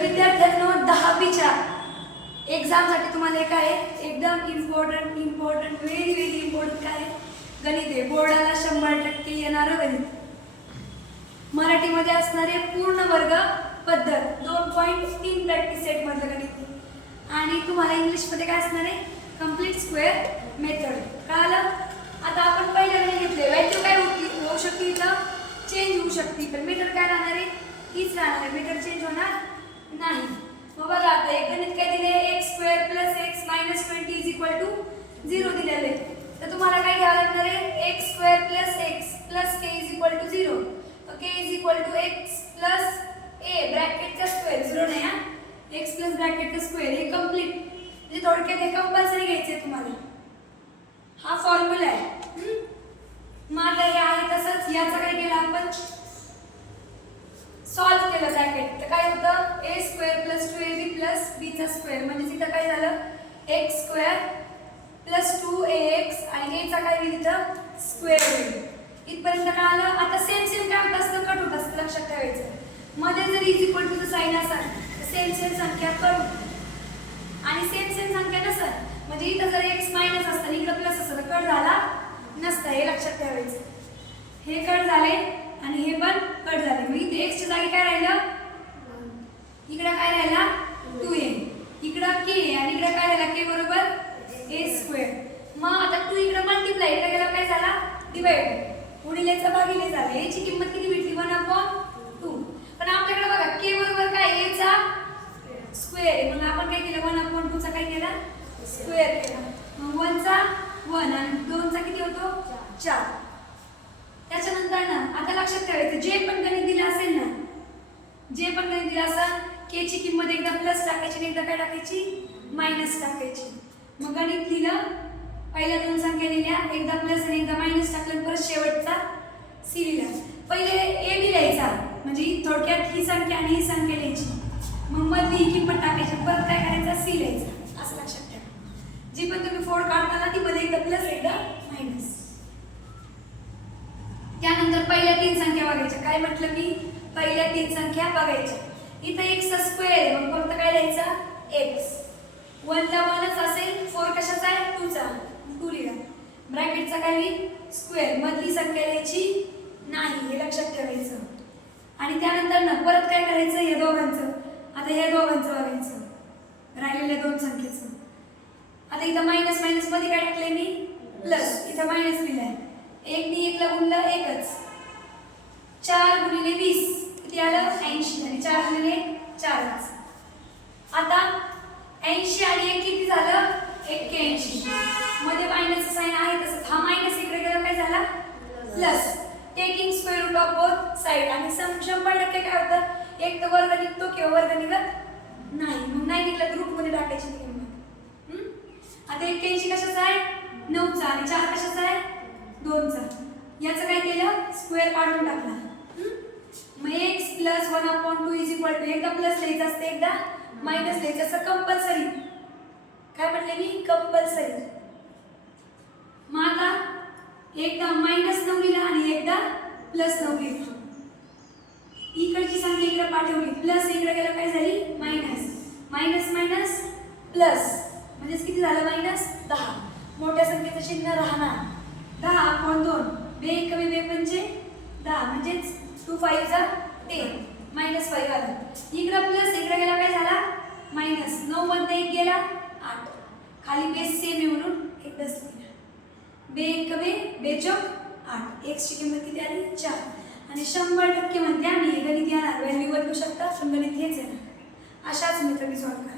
विद्यार्थ्यांनो 10वीच्या एक्झामसाठी तुम्हाला एक आहे एकदम इम्पॉर्टंट व्हेरी इम्पॉर्टंट काय गणित आहे. बोर्डाला 100% येणारं गणित मराठीमध्ये असणारे पूर्ण वर्ग पद्धत 2.3 प्रॅक्टिस सेट मधलं गणित आणि तुम्हाला इंग्लिशमध्ये काय असणार आहे कंप्लीट स्क्वेअर मेथड. कळालं? आता आपण पहिल्या गणित घेतले व्हॅल्यू काय होऊ शकते इथं चेंज होऊ शकते पण मेथड काय राहणार आहे हीच राहणार आहे. मेथड चेंज होणार नाही. मग बघा आता एक गणित काय दिले x² + x - 20 = 0 दिलेले तर तुम्हाला काय घ्यावं लागणार आहे x² + x + k = 0. तर k = x + a ब्रॅकेटचा स्क्वेअर 0 नाही हा x + ब्रॅकेटचा स्क्वेअर हे कंप्लीट म्हणजे थोडक्यात हे कंपल्सरी घ्यायचे तुम्हाला. हा फॉर्म्युला आहे. मग आता हे आहे तसंच याचा काय केला आपण सॉल्व केलं ब्रॅकेट तर काय होतं a² + 2ab + b चा स्क्वेअर म्हणजे इथं काय झालं x² + 2ax आणि a चा काय होईल इथं स्क्वेअर होईल. इथपर्यंत कळालं. आता सेम काय होत असतं कट होत असतं लक्षात ठेवायचं. मध्ये जर इज = साइन असेल तर सेम संख्या कट आणि सेम संख्या नसेल म्हणजे इथं जर x मायनस असतं इकडे प्लस असतं तर कट झाला नसतं हे लक्षात ठेवायचं. हे कट झाले आणि हे पण कट झाले मग इथे x च्या जागी काय राहिलं इकडे काय राहिला 2a इकडे k आणि इकडे काय राहिला k बरोबर a². मग आता 2 इकडे मल्टिप्लाय इकडे गेला काय झाला डिवाइड गुणिलेचा भागिले झाला. a ची किंमत किती भेटली 1/2 पण आपल्याकडे बघा k बरोबर काय a चा स्क्वेअर आहे मग आपण काय केलं 1/2 चा काय केला स्क्वेअर केला. मग 1 चा 1 आणि 2 चा किती होतो 4. त्याच्यानंतर ना आता लक्षात ठेवायचं जे पण गणित दिलं असेल ना जे पण गणित दिलं असेल k ची किंमत एकदा प्लस टाकायची आणि एकदा काय टाकायची मायनस टाकायची. मग गणित लिहिलं पहिल्या दोन संख्या लिहिल्या एकदा प्लस आणि एकदा मायनस टाकलं परत शेवटचा c लिहिला. पहिले a लिहायचा म्हणजे थोडक्यात ही संख्या आणि ही संख्या लिहायची मग मधली ही किंमत टाकायची परत काय करायचं c लिहायचं असं लक्षात ठेवा. जी पण तुम्ही फोड काढताना ती मध्ये एकदा प्लस एकदा मायनस. त्यानंतर पहिल्या 3 संख्या बघायच्या. काय म्हटलं मी पहिल्या 3 संख्या बघायच्या. इथं x चा स्क्वेअर आहे मग फक्त काय लिहायचं x 1 ला 1च असेल 4 कशाचा आहे 2 चा 2 लिहा ब्रॅकेटचा काय होईल स्क्वेअर मधली संख्या लिहायची नाही हे लक्षात ठेवायचं. आणि त्यानंतर ना परत काय करायचं हे दोघांचं आता हे दोघांचं बघायचं राहिलेल्या 2 संख्येचं. आता इथं मायनस मध्ये काय टाकले मी प्लस इथं मायनस लिहिलाय 1 नी 1 ला गुणलं 1च 4 × 20 किती आलं 80 आणि 4 × 4च. आता 80 आणि 1 किती झालं 81 मध्ये मायनसचं साइन आहे तसंच हा मायनस इकडे गेला काय झाला plus taking square root of both side आणि 100% काय होतं एक तर वर्ग निघतो किंवा वर्ग निघत नाही मग नाही निघला तर रूट मध्ये टाकायची किंमत. आता 81 कशाचा आहे 9 चा आणि 4 कशाचा आहे 2 चा. याचं काय केलं स्क्वेअर काढून टाकला. मग x + 1/2 = एकदा प्लस लिहायचं असते एकदा मायनस लिहायचं असं कंपल्सरी. काय म्हटले मी कंपल्सरी. मग आता एकदा -9 लिहिला आणि एकदा +9 लिहिला. इकडची संख्या इकडे पाठवली प्लस इकडे गेलं काय झाली मायनस प्लस म्हणजे किती झालं -10. मोठ्या संख्येचं चिन्ह राहणार 10/2 बे कमी बे पंचे 10 म्हणजेच 2 5 = 10 -5 आलं. इकडे प्लस इकडे गेला काय झाला मायनस 9 मध्ये 1 गेला 8 खाली बेस सेम आहे म्हणून एकदाच लिहिला. बे कमी बे चौक 8 x ची किंमत किती आली 4 आणि 100% म्हणते आम्ही गणित येणार व्हॅल्यू बदलू शकता पण गणित हेच आहे ना. अशाच मेथडने सॉल्व्ह